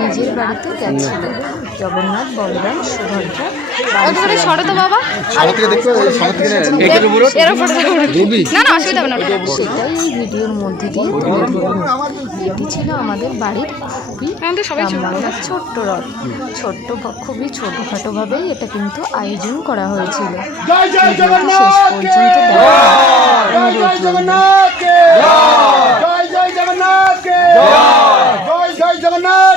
নিজের বাড়িতে গেছিল। জগন্নাথ, বলরাম, সুভদ্রা সেটাই এই ভিডিওর মধ্যে দিয়ে তুলে ধরুন। এটি ছিল আমাদের বাড়ির খুবই ছোট্ট রথ। খুবই ছোটখাটোভাবেই এটা কিন্তু আয়োজন করা হয়েছিল। ভিডিওটি শেষ পর্যন্ত জয় জগন্নাথ।